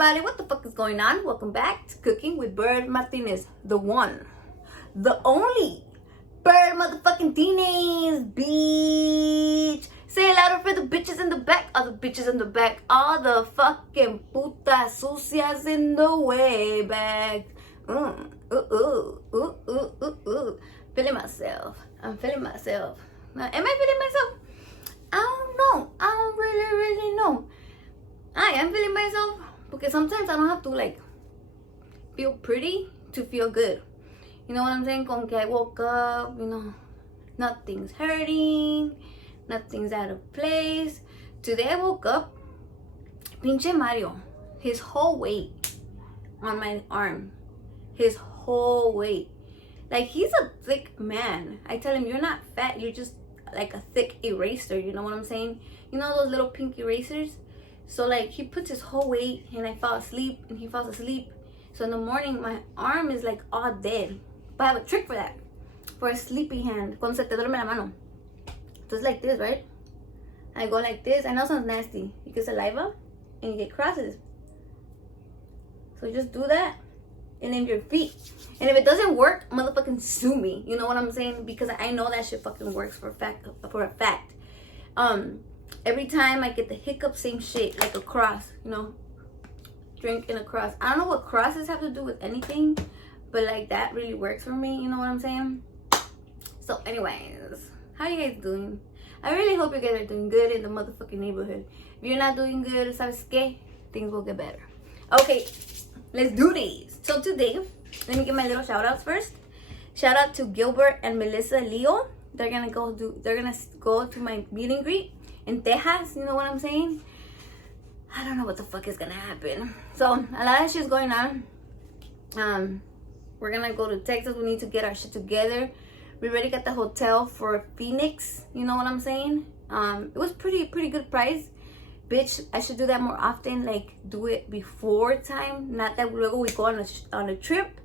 everybody, what the fuck is going on? Welcome back to Cooking with Bird Martinez, the one, the only Bird motherfucking Martinez, bitch. Say it louder for the bitches in the back, all the bitches in the back, all the fucking putas sucias in the way back. Feeling myself. I'm feeling myself. Am I feeling myself? I don't know. I don't really know. I am feeling myself because sometimes I don't have to like feel pretty to feel good. You know what I'm saying? Como que I woke up, you know, nothing's hurting, nothing's out of place. Today I woke up, pinche Mario, his whole weight on my arm, his whole weight. Like, he's a thick man. I tell him, you're not fat, you're just like a thick eraser, you know what I'm saying? You know those little pink erasers? So like, he puts his whole weight and I fall asleep and he falls asleep. So in the morning, my arm is like all dead. But I have a trick for that. For a sleepy hand. Cuando se te duerme la mano. Just like this, right? I go like this. I know it sounds nasty. You get saliva and you get crosses. So just do that. And then your feet. And if it doesn't work, motherfucking sue me. You know what I'm saying? Because I know that shit fucking works for a fact. Every time I get the hiccup, same shit. Like a cross, you know? Drink in a cross. I don't know what crosses have to do with anything. But like that really works for me. You know what I'm saying? So anyways, how you guys doing? I really hope you guys are doing good in the motherfucking neighborhood. If you're not doing good, ¿sabes qué? Things will get better. Okay, let's do this. So today, let me give my little shout outs first. Shout out to Gilbert and Melissa Leo. They're gonna go to my meet and greet in Texas. You know what I'm saying? I don't know what the fuck is gonna happen. So a lot of shit's going on. We're gonna go to Texas. We need to get our shit together. We already got the hotel for Phoenix. You know what I'm saying? It was pretty good price. Bitch, I should do that more often. Like, do it before time. Not that we go on a trip,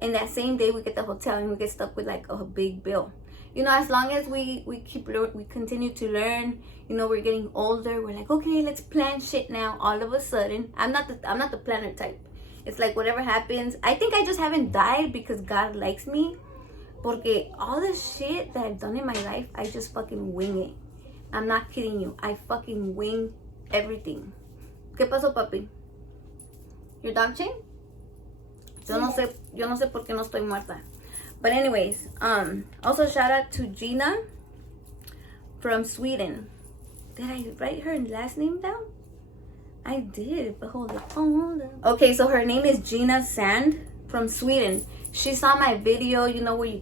and that same day we get the hotel and we get stuck with like a big bill. You know, as long as we continue to learn. You know, we're getting older. We're like, okay, let's plan shit now. All of a sudden, I'm not the planner type. It's like whatever happens. I think I just haven't died because God likes me. Porque all the shit that I've done in my life, I just fucking wing it. I'm not kidding you. I fucking wing everything. ¿Qué pasó, papi? Your dog chain? Yo no sé por qué no estoy muerta. But anyways, also shout out to Gina from Sweden. Did I write her last name down? I did, but hold up. Okay, so her name is Gina Sand from Sweden. She saw my video, you know, where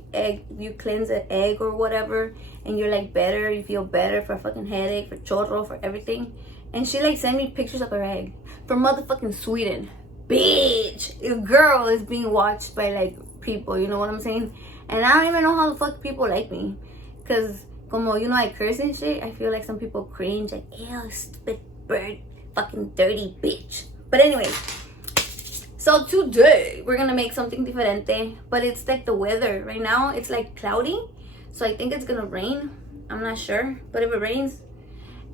you cleanse an egg or whatever, and you're like better, you feel better for fucking headache, for chorro, for everything. And she like sent me pictures of her egg from motherfucking Sweden. Bitch, a girl is being watched by like people, you know what I'm saying? And I don't even know how the fuck people like me, cause como, you know, I curse and shit. I feel like some people cringe, like, ew, stupid bird. Fucking dirty bitch. But anyway, so today we're gonna make something diferente, but it's like the weather right now, it's like cloudy, so I think it's gonna rain. I'm not sure, but if it rains,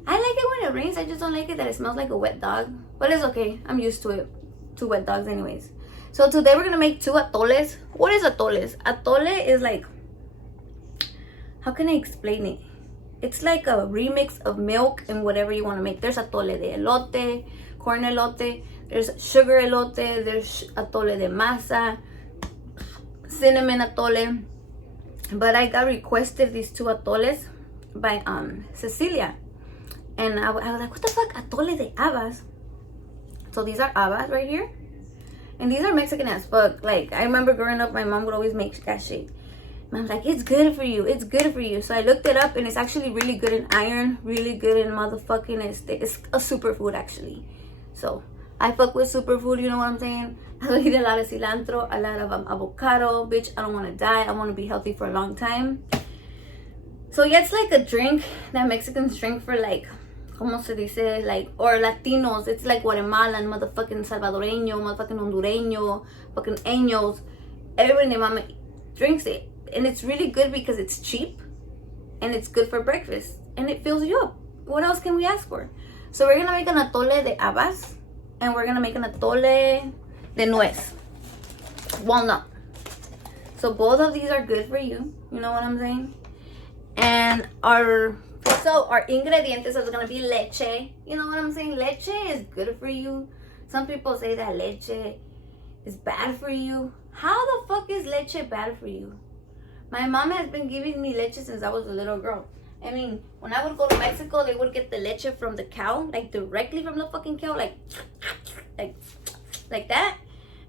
I like it when it rains. I just don't like it that it smells like a wet dog, but it's okay. I'm used to it, to wet dogs anyways. So today we're gonna make 2 atoles. What is atoles? Atole is like, how can I explain it? It's like a remix of milk and whatever you want to make. There's atole de elote, corn elote, there's sugar elote, there's atole de masa, cinnamon atole. But I got requested these 2 atoles by Cecilia. And I was like, what the fuck? Atole de habas. So these are habas right here. And these are Mexican as fuck. Like, I remember growing up, my mom would always make that shit. Mom's like, it's good for you. It's good for you. So I looked it up and it's actually really good in iron. Really good in motherfucking, it's a superfood actually. So I fuck with superfood, you know what I'm saying? I eat a lot of cilantro, a lot of avocado. Bitch, I don't want to die. I want to be healthy for a long time. So yeah, it's like a drink that Mexicans drink for like, como se dice, like, or Latinos. It's like Guatemalan, motherfucking Salvadoreño, motherfucking Hondureño, fucking Eños. Everybody in their mama drinks it. And it's really good because it's cheap and it's good for breakfast and it fills you up. What else can we ask for? So we're gonna make an atole de habas. and we're gonna make an atole de nuez, walnut. So both of these are good for you. You know what I'm saying? And our ingredients are gonna be leche. You know what I'm saying? Leche is good for you. Some people say that leche is bad for you. How the fuck is leche bad for you? My mom has been giving me leche since I was a little girl. I mean, when I would go to Mexico, they would get the leche from the cow, like directly from the fucking cow, like that.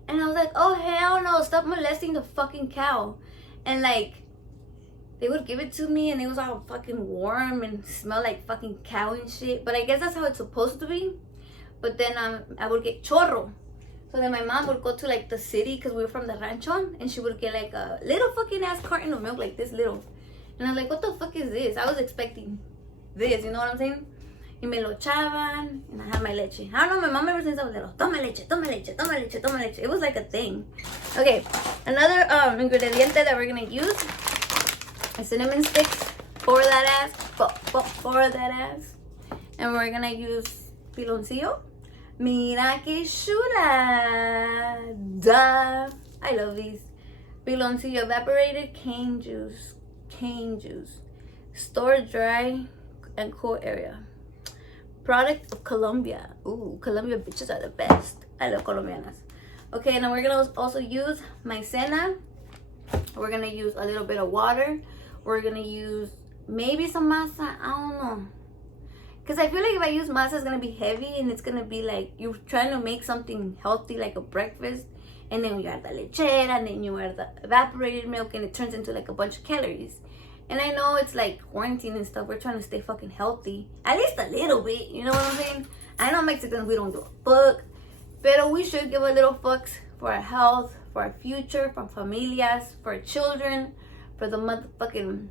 And I was like, oh hell no, stop molesting the fucking cow. And like, they would give it to me and it was all fucking warm and smell like fucking cow and shit. But I guess that's how it's supposed to be. But then I would get chorro. So then my mom would go to like the city, because we were from the rancho, and she would get like a little fucking ass carton of milk, like this little. And I was like, what the fuck is this? I was expecting this, you know what I'm saying? Y me lo echaban, and I had my leche. I don't know, my mom ever since I was little, toma leche, toma leche, toma leche, toma leche. It was like a thing. Okay, another ingrediente that we're gonna use is cinnamon sticks. For that ass. And we're gonna use piloncillo. Mira que chula. Duh. I love these. Piloncillo, evaporated cane juice. Stored dry and cool area. Product of Colombia. Ooh, Colombia bitches are the best. I love Colombianas. Okay, now we're gonna also use maicena. We're gonna use a little bit of water. We're gonna use maybe some masa. I don't know. Because I feel like if I use masa, it's going to be heavy. And it's going to be like you're trying to make something healthy, like a breakfast. And then you add the lechera. And then you add the evaporated milk. And it turns into like a bunch of calories. And I know it's like quarantine and stuff. We're trying to stay fucking healthy. At least a little bit. You know what I'm saying? I know Mexicans, we don't do a fuck. But we should give a little fucks for our health. For our future. For familias. For our children. For the motherfucking...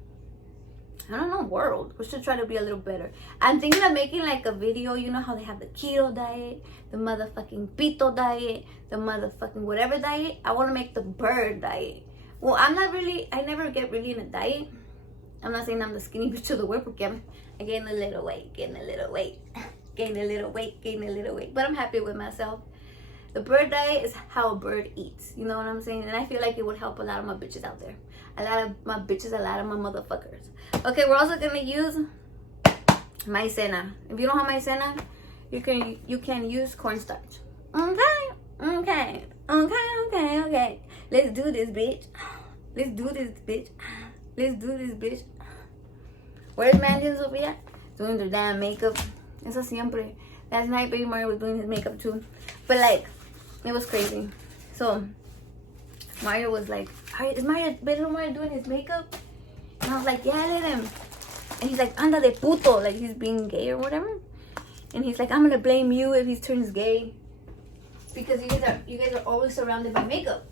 I don't know, world. We should try to be a little better. I'm thinking of making like a video. You know how they have the keto diet, the motherfucking pito diet, the motherfucking whatever diet. I want to make the bird diet. Well, I never get really in a diet. I'm not saying I'm the skinny bitch of the world, porque I gained a little weight. But I'm happy with myself. The bird diet is how a bird eats. You know what I'm saying? And I feel like it would help a lot of my bitches out there. A lot of my motherfuckers. Okay, we're also gonna use maicena. If you don't have maicena, you can use cornstarch. Okay. Let's do this, bitch. Where's Mandy and Sophia? Doing their damn makeup. Eso siempre. Last night, Baby Mario was doing his makeup too. But like, it was crazy. So Mario was like, is Mario doing his makeup? And I was like, yeah, let him. And he's like, anda de puto, like he's being gay or whatever. And he's like, I'm gonna blame you if he turns gay, because you guys are always surrounded by makeup.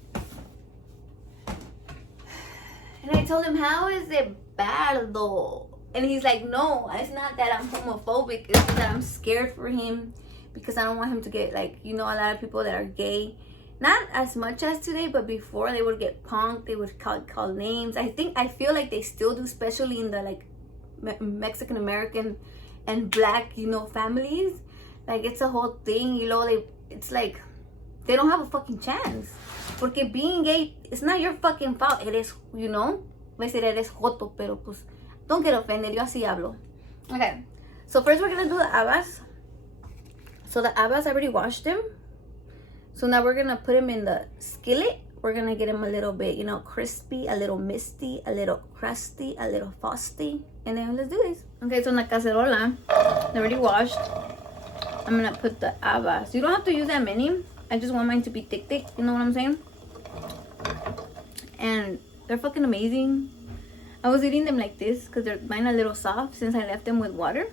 And I told him, how is it bad though? And he's like, no, it's not that I'm homophobic, it's that I'm scared for him, because I don't want him to get, like, you know, a lot of people that are gay, not as much as today, but before, they would get punked, they would call names. I feel like they still do, especially in the like Mexican American and black, you know, families. Like, it's a whole thing, you know. It's like they don't have a fucking chance, porque being gay, it's not your fucking fault. Eres, you know, voy a decir eres joto, pero pues don't get offended, yo así hablo. Okay, so first we're gonna do the habas. So the habas, I already washed them. So now we're gonna put them in the skillet. We're gonna get them a little bit, you know, crispy, a little misty, a little crusty, a little frosty. And then let's do this. Okay, so in the cacerola, already washed, I'm gonna put the habas. You don't have to use that many. I just want mine to be thick, you know what I'm saying? And they're fucking amazing. I was eating them like this because they're mine a little soft since I left them with water.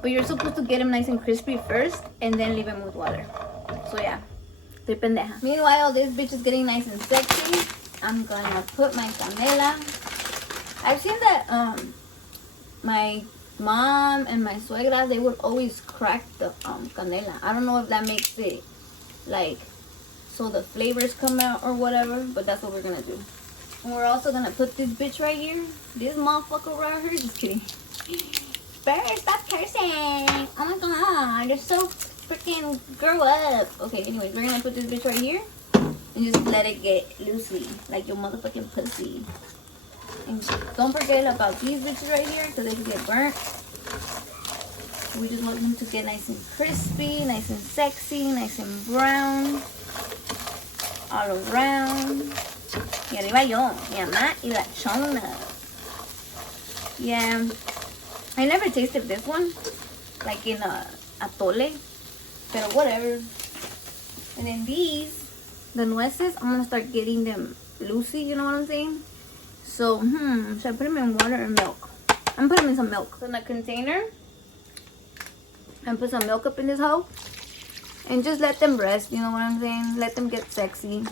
But you're supposed to get them nice and crispy first and then leave them with water. So yeah. Meanwhile, this bitch is getting nice and sexy. I'm gonna put my canela. I've seen that my mom and my suegra, they would always crack the canela. I don't know if that makes it like so the flavors come out or whatever, but that's what we're gonna do. And we're also gonna put this bitch right here. This motherfucker right here. Just kidding. Bird, stop cursing. Oh my god, you're so freaking grow up. Okay, anyways, we're gonna put this bitch right here and just let it get loosely, like your motherfucking pussy. And don't forget about these bitches right here, because they can get burnt. We just want them to get nice and crispy, nice and sexy, nice and brown, all around. Y arriba yo, mi mamá y la chona. Yeah, I never tasted this one, like in a atole, but whatever. And then these, the nueces, I'm gonna start getting them loosey, you know what I'm saying? So, should I put them in water or milk? I'm putting them in some milk. So in a container, and put some milk up in this hoe, and just let them rest, you know what I'm saying? Let them get sexy.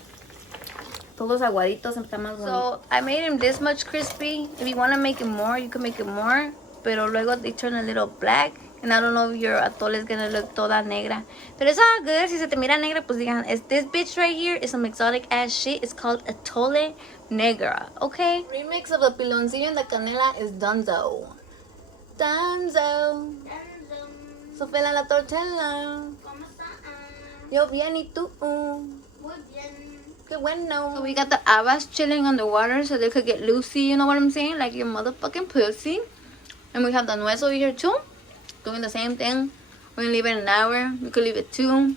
Todos aguaditos está más bonito. So I made him this much crispy. If you want to make it more, you can make it more. Pero luego they turn a little black. And I don't know if your atole is gonna look toda negra. But it's all good. Si se te mira negra, pues digan, this bitch right here is some exotic ass shit. It's called atole negra. Okay? Remix of the piloncillo and the canela is Dunzo. Dunzo. Sofela la tortilla. ¿Cómo está? Yo bien y tú. Muy bien. Qué bueno. So we got the habas chilling on the water so they could get loosey, you know what I'm saying? Like your motherfucking pussy. And we have the nuez over here too. Doing the same thing. We're gonna leave it an hour. We could leave it 2.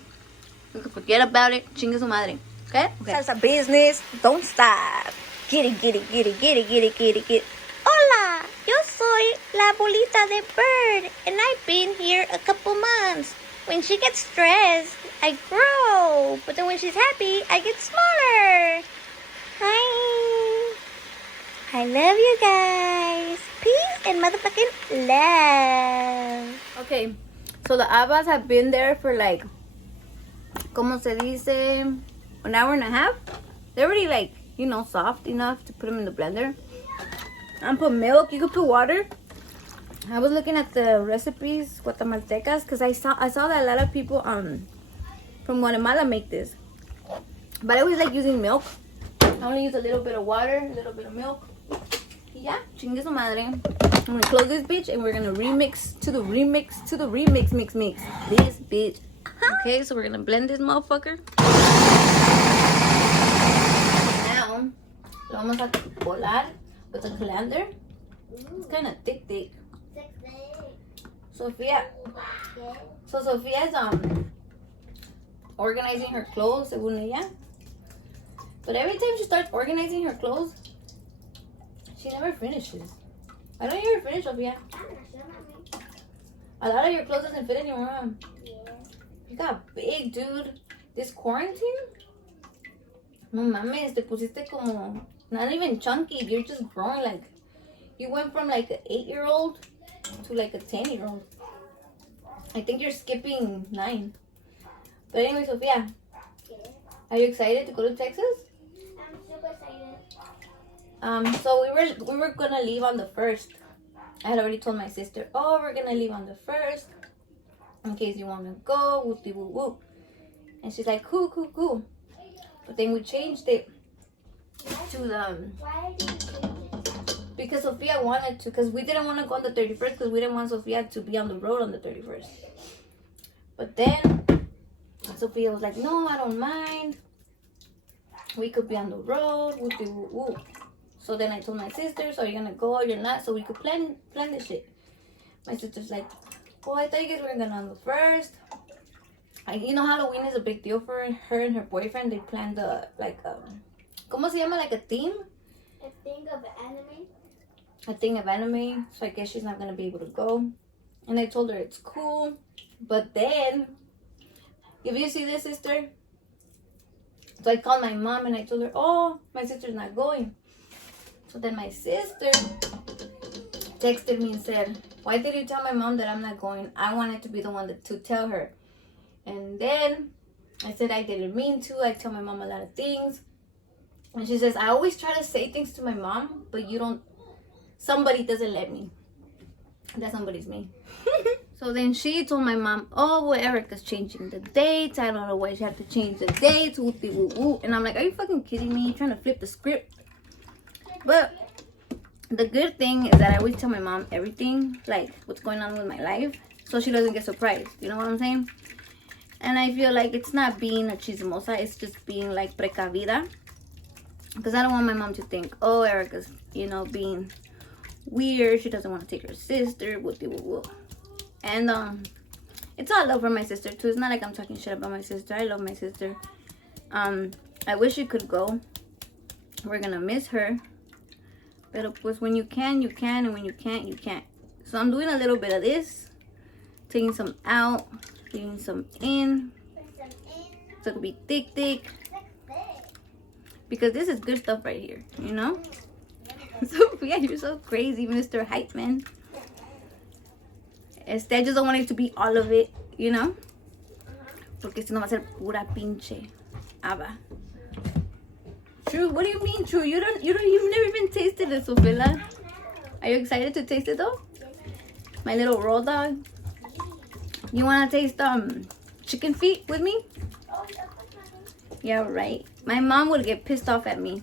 We could forget about it. Chingue su madre. Okay? Salsa business. Don't stop. Get it, get it, get it, get it, get it, get it, get it. Hola, yo soy la bolita de bird, and I've been here a couple months. When she gets stressed, I grow, but then when she's happy, I get smaller. Hi. I love you guys. Peace and motherfucking love. Okay, so the habas have been there for like, como se dice, an hour and a half. They're already like, you know, soft enough to put them in the blender. And put milk. You could put water. I was looking at the recipes, guatemaltecas, because I saw that a lot of people from Guatemala make this. But I always like using milk. I only use a little bit of water, a little bit of milk. Yeah, chingue su madre. I'm gonna close this bitch and we're gonna remix to the remix to the remix mix. This bitch. Okay, so we're gonna blend this motherfucker. Now, lo vamos a colar with a colander. It's kind of thick. Sophia is organizing her clothes, según ella. But every time she starts organizing her clothes, she never finishes. I don't hear her finish, Sophia. A lot of your clothes doesn't fit anymore. Yeah. You got big, dude. This quarantine? No mames, te pusiste como not even chunky. You're just growing like, you went from like an 8-year-old to like a 10-year-old. I think you're skipping 9. But anyway, Sophia, are you excited to go to Texas? I'm super excited. So we were gonna leave on the 1st. I had already told my sister, oh, we're gonna leave on the 1st in case you want to go. Whoopty whoop whoop. And she's like, cool. But then we changed it to the Why did you change it? because Sophia wanted to, because we didn't want to go on the 31st because we didn't want Sophia to be on the road on the 31st. But then Sophia was like, no, I don't mind. We could be on the road. Whoopty whoop whoop. So then I told my sisters, are you gonna go or you're not? So we could plan this shit. My sister's like, oh, I thought you guys were gonna on the 1st. You know, Halloween is a big deal for her and her boyfriend. They planned ¿cómo se llama? Like a theme? A thing of anime. A thing of anime. So I guess she's not gonna be able to go. And I told her it's cool. But then, if you see this, sister. So I called my mom and I told her, oh, my sister's not going. So then my sister texted me and said, why did you tell my mom that I'm not going? I wanted to be the one to tell her. And then I said I didn't mean to. I tell my mom a lot of things. And she says, I always try to say things to my mom, but somebody doesn't let me. That somebody's me. So then she told my mom, oh, well, Erica's changing the dates. I don't know why she had to change the dates. Whoopty whoop whoop. And I'm like, are you fucking kidding me? You're trying to flip the script. But the good thing is that I always tell my mom everything, like what's going on with my life, so she doesn't get surprised. You know what I'm saying? And I feel like it's not being a chismosa, it's just being like precavida. Because I don't want my mom to think, oh, Erica's, you know, being weird. She doesn't want to take her sister. And it's all love for my sister too. It's not like I'm talking shit about my sister. I love my sister. I wish she could go. We're gonna miss her. Pero pues when you can, you can. And when you can't, you can't. So I'm doing a little bit of this. Taking some out. Leaving some in. So it could be thick. Because this is good stuff right here, you know? Sophia, you're so crazy, Mr. Hype Man. I just don't want it to be all of it, you know? Porque si no va a ser pura pinche haba. True, what do you mean, True? You've never even tasted it, Sophia. Are you excited to taste it though? My little raw dog. You wanna taste chicken feet with me? Yeah, right. My mom would get pissed off at me.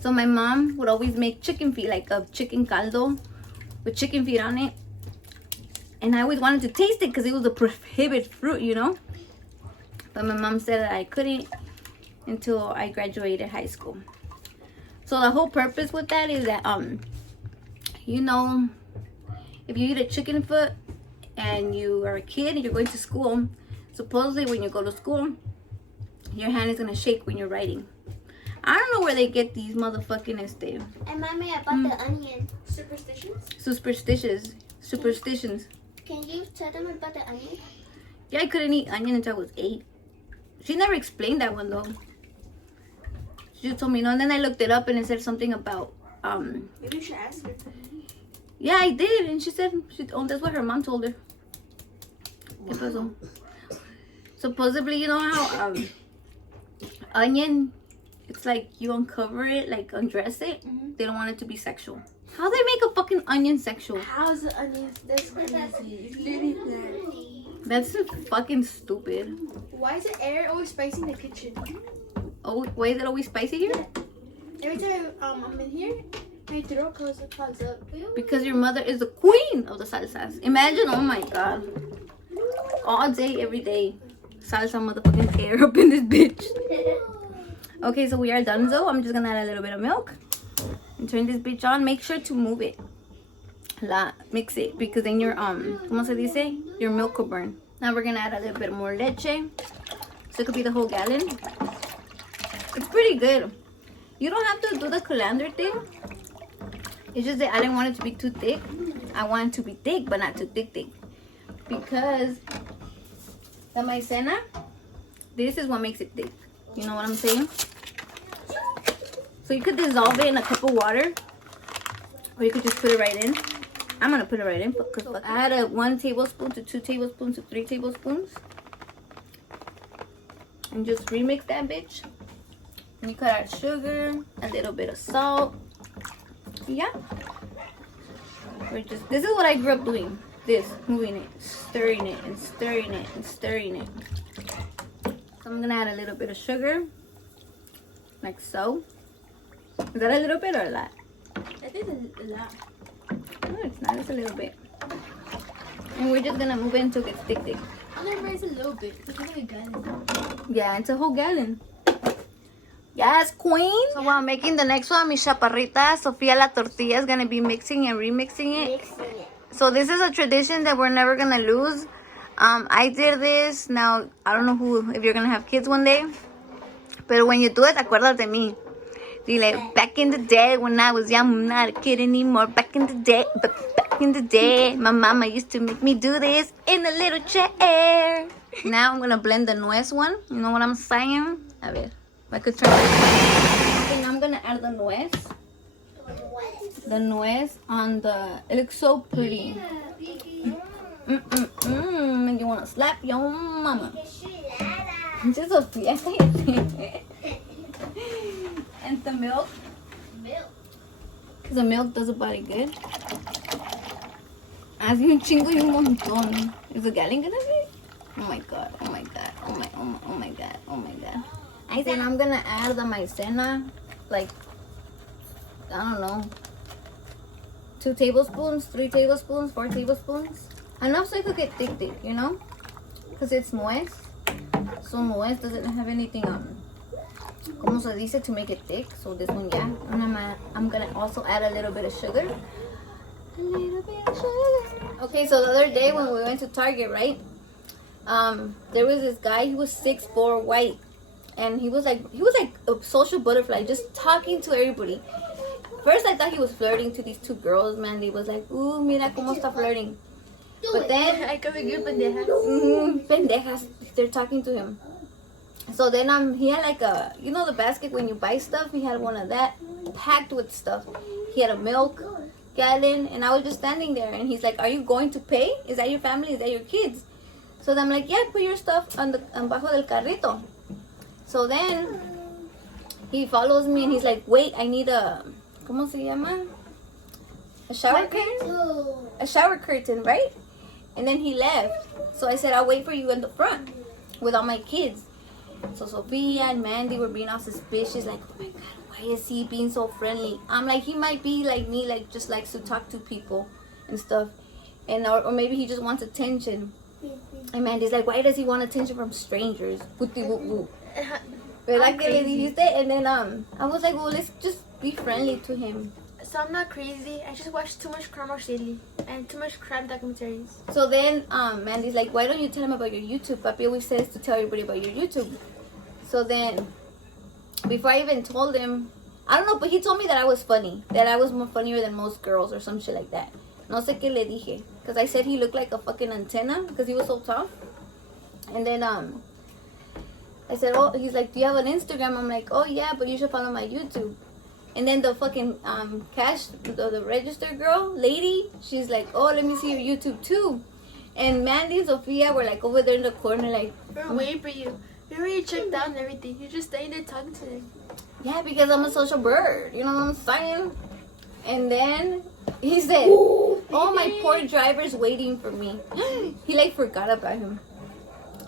So my mom would always make chicken feet, like a chicken caldo with chicken feet on it. And I always wanted to taste it because it was a prohibited fruit, you know. But my mom said that I couldn't until I graduated high school. So the whole purpose with that is that, you know, if you eat a chicken foot and you are a kid and you're going to school, supposedly when you go to school, your hand is gonna shake when you're writing. I don't know where they get these motherfucking And mommy, about the onion. Superstitions. Can you tell them about the onion? Yeah, I couldn't eat onion until I was 8. She never explained that one though. She just told me no, and then I looked it up and it said something about Maybe you should ask her. yeah, I did, and she said that's what her mom told her. Wow. Supposedly, you know how onion, it's like you uncover it, like undress it. They don't want it to be sexual. How they make a fucking onion sexual? How's the onion this crazy? It's literally that. That's fucking stupid. Why is the air always spicy in the kitchen? Oh, why is it always spicy here? Every time I'm in here, my throat clogs up. Because your mother is the queen of the salsas. Imagine, oh my god. All day, every day. Salsa motherfucking air up in this bitch. Okay, so we are done though. I'm just gonna add a little bit of milk. And turn this bitch on. Make sure to move it. Mix it. Because then your, ¿cómo se dice? Your milk will burn. Now we're gonna add a little bit more leche. So it could be the whole gallon. It's pretty good. You don't have to do the colander thing. It's just that I didn't want it to be too thick. I want it to be thick, but not too thick. Because the maicena, this is what makes it thick. You know what I'm saying? So you could dissolve it in a cup of water. Or you could just put it right in. I'm going to put it right in. Because I had 1 tablespoon to 2 tablespoons to 3 tablespoons. And just remix that bitch. And you could add sugar, a little bit of salt. Yeah. This is what I grew up doing. This, moving it, stirring it, and stirring it, and stirring it. So I'm gonna add a little bit of sugar, like so. Is that a little bit or a lot? I think it's a lot. No, it's not. It's a little bit. And we're just gonna move it until it gets thick. I'll never raise a little bit. It's like a gallon. Yeah, it's a whole gallon. Yes, queen. So while making the next one, mi chaparrita, Sofia la tortilla is gonna be mixing and remixing it. So this is a tradition that we're never gonna lose. I did this. Now, I don't know if you're gonna have kids one day. But when you do it, acuérdate de mí. Dile, back in the day when I was young, I'm not a kid anymore. Back in the day, my mama used to make me do this in a little chair. Now I'm gonna blend the nuez one. You know what I'm saying? A ver, I could turn it. Okay, now I'm gonna add the nuez. The nuez on the, it looks so pretty. Make you wanna slap your mama. Just a fiesta. And the milk. Because the milk does a body good. Hazme un chingo y un montón. Is the gallon gonna be? Oh my god, oh my god, oh my god, oh my god. I said I'm gonna add the maicena, like, I don't know, 2 tablespoons, 3 tablespoons, 4 tablespoons. Enough so it could get thick, you know? because it's nuez. So nuez doesn't have anything como se dice, to make it thick. So this one, yeah. And I'm gonna also add a little bit of sugar. A little bit of sugar. Okay, so the other day when we went to Target, right? There was this guy. He was 6'4", white, and he was like a social butterfly, just talking to everybody. First, I thought he was flirting to these two girls. Man, they was like, "Ooh, mira cómo está flirting." But then, pendejas, they're talking to him. So then he had like a, you know the basket when you buy stuff? He had one of that packed with stuff. He had a milk gallon, and I was just standing there, and he's like, "Are you going to pay? Is that your family? Is that your kids?" So then I'm like, "Yeah, put your stuff on the bajo del carrito." So then he follows me, and he's like, "Wait, I need a, ¿cómo se llama? A shower curtain? A shower curtain, right?" And then he left. So I said, "I'll wait for you in the front with all my kids." So Sophia and Mandy were being all suspicious, like, "Oh my God, why is he being so friendly?" I'm like, he might be like me, like just likes to talk to people and stuff, and or maybe he just wants attention. And Mandy's like, "Why does he want attention from strangers?" ¿Verdad que le dijiste? And then I was like, "Well, let's just be friendly to him." So I'm not crazy. I just watched too much crime lately and too much crime documentaries. So then Mandy's like, "Why don't you tell him about your YouTube? Papi always says to tell everybody about your YouTube." So then, before I even told him, I don't know, but he told me that I was funny, that I was more funnier than most girls or some shit like that. No sé qué le dije, because I said he looked like a fucking antenna because he was so tall. And then I said, "Oh," he's like, "Do you have an Instagram?" I'm like, "Oh yeah, but you should follow my YouTube." And then the fucking the register lady, she's like, "Oh, let me see your YouTube too." And Mandy and Sophia were like over there in the corner, like, we're waiting for you. We already checked out and everything. You're just staying there talking to them. Yeah, because I'm a social bird. You know what I'm saying? And then he said, "Oh, my poor driver's waiting for me." He like forgot about him.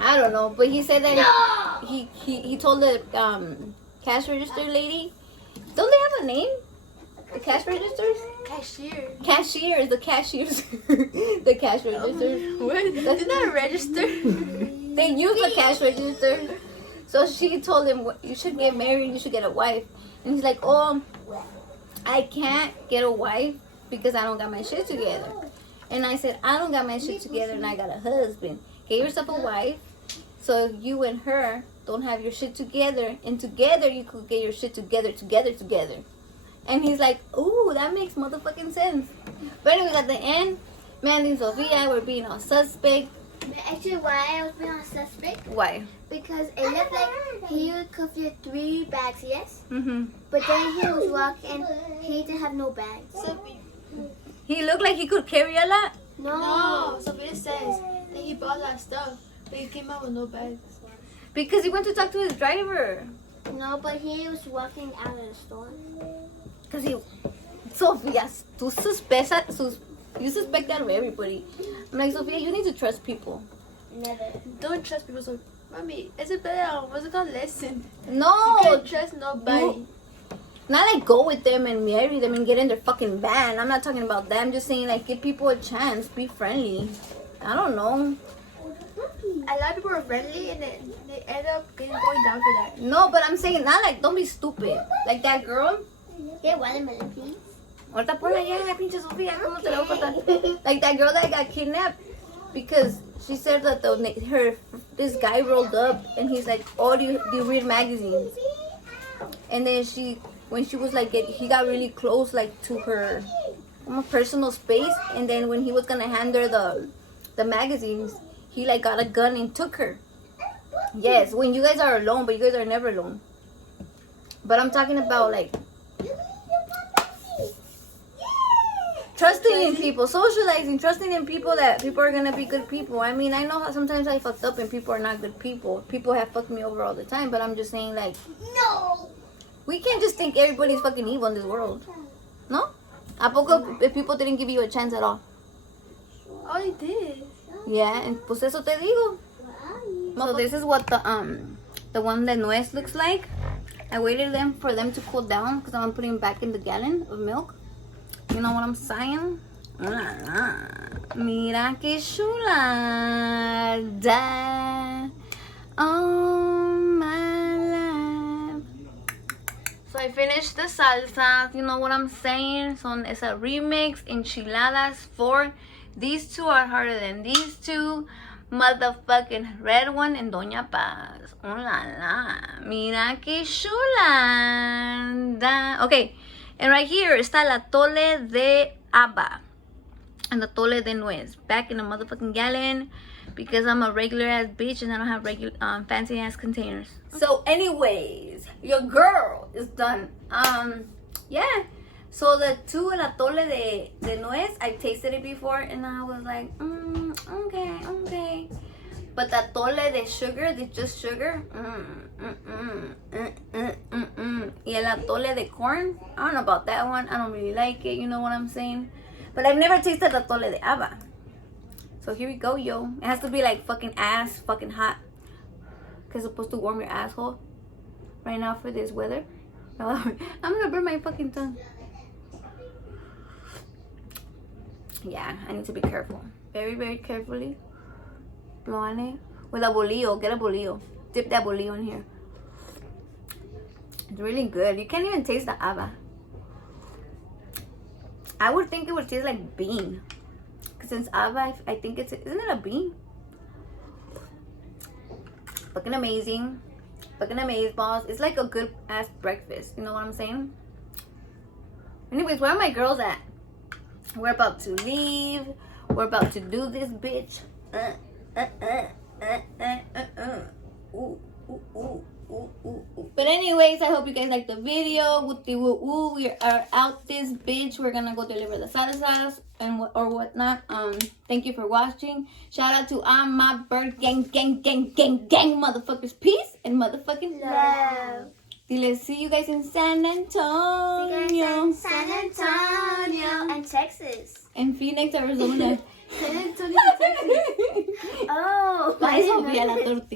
I don't know, but he said that he told the cash register lady. Don't they have a name? The cash registers? Cashiers. The cashiers. The cash registers. What? Isn't that a register? They use the cash register. So she told him, "You should get married, you should get a wife." And he's like, "Oh, I can't get a wife because I don't got my shit together." And I said, "I don't got my shit together and I got a husband. Get yourself a wife so you and her don't have your shit together, and together you could get your shit together. And he's like, "Ooh, that makes motherfucking sense." But anyways, at the end, Mandy and Sophia were being all suspect. Actually, why I was being a suspect? Why? Because it looked like he could fit 3 bags, yes? Mm-hmm. But then he was walking, he didn't have no bags. He looked like he could carry a lot. No, Sophia says that he bought a lot of stuff, but he came out with no bags. Because he went to talk to his driver. No, but he was walking out of the store. Because Sophia, you suspect that of everybody. I'm like, Sophia, you need to trust people. Never. Don't trust people. So, Mommy, it's a better, what's it called, lesson. No. You can't trust nobody. Not like go with them and marry them and get in their fucking van. I'm not talking about that. I'm just saying, like, give people a chance. Be friendly. I don't know. A lot of people are friendly and they end up going down for that. No, but I'm saying, not like, don't be stupid. Like that girl. Get watermelon, please. Ahorita ponla ya, pinche Sofía. ¿Cómo te la voy a cortar? Like that girl that got kidnapped because she said that this guy rolled up and he's like, "Oh, do you read magazines?" And then when she was like, he got really close, like to her personal space. And then when he was gonna hand her the magazines, he like got a gun and took her. Yes, when you guys are alone, but you guys are never alone. But I'm talking about like trusting in people, socializing, trusting in people that people are gonna be good people. I mean, I know how sometimes I fucked up and people are not good people. People have fucked me over all the time, but I'm just saying, like, No. we can't just think everybody's fucking evil in this world. No? ¿A poco if people didn't give you a chance at all? Oh, they did. Yeah, and pues eso te digo. So this is what the one that nuez looks like. I waited for them to cool down because I'm putting back in the gallon of milk. You know what I'm saying? Mira que chulada. Oh my life. So I finished the salsa. You know what I'm saying? So it's a remix. Enchiladas for these two are harder than these two. Motherfucking red one and Doña Paz. Oh la la. Mira que chulada. Okay. And right here está el atole de haba and the atole de nuez. Back in a motherfucking gallon because I'm a regular ass bitch and I don't have regular fancy ass containers. So anyways, your girl is done. Yeah. So the two el atole de nuez, I tasted it before and I was like, okay. But the atole de sugar, the just sugar, Y el atole de corn, I don't know about that one. I don't really like it, you know what I'm saying? But I've never tasted the atole de haba. So here we go, yo. It has to be like fucking hot. Because it's supposed to warm your asshole right now for this weather. I'm gonna burn my fucking tongue. Yeah, I need to be careful. Very, very carefully. Blow on it. With a bolillo. Get a bolillo. Dip that bolillo in here. It's really good. You can't even taste the haba. I would think it would taste like bean. Because since haba, I think isn't it a bean? Fucking amazing. Fucking amazeballs. It's like a good ass breakfast. You know what I'm saying? Anyways, where are my girls at? We're about to leave. We're about to do this, bitch. But anyways, I hope you guys liked the video. We are out this bitch. We're gonna go deliver the salsas and whatnot. Thank you for watching. Shout out to all my bird gang motherfuckers. Peace and motherfucking love. Let's see you guys in San Antonio. See you guys in San Antonio and Texas. And Phoenix, Arizona. San Antonio, Texas. Oh, Bye, Sofía la tortilla.